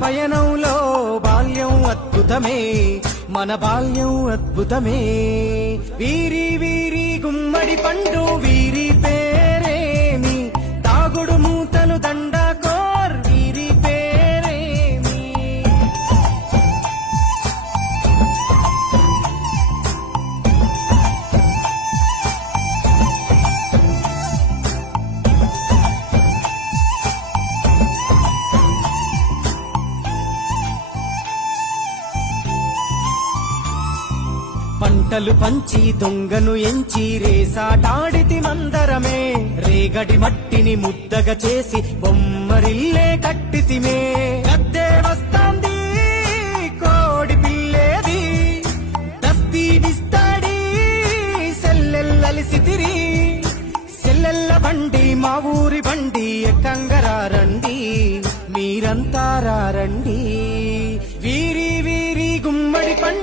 పయనంలో బాల్యం అద్భుతమే, మన బాల్యం అద్భుతమే. వీరి వీరి గుమ్మడి పండు వీరి పేరేమి, తాగుడు మూతలు దండాకోర్ వీరి పేరేమి. పంటలు పంచి దొంగను ఎంచి రేసాటాడితి మందరమే, రేగడి మట్టిని ముద్దగా చేసి బొమ్మరిల్లే కట్టితిమే. గద్దే వస్తాంది కోడి పిల్లేది, దస్తీ బిస్తాడి సెల్లెల్లలిసితిరి. సెల్లెల్ల బండి మా ఊరి బండి ఎక్కంగరారండి, మీరంతా రండి. వీరి వీరి గుమ్మడి పండు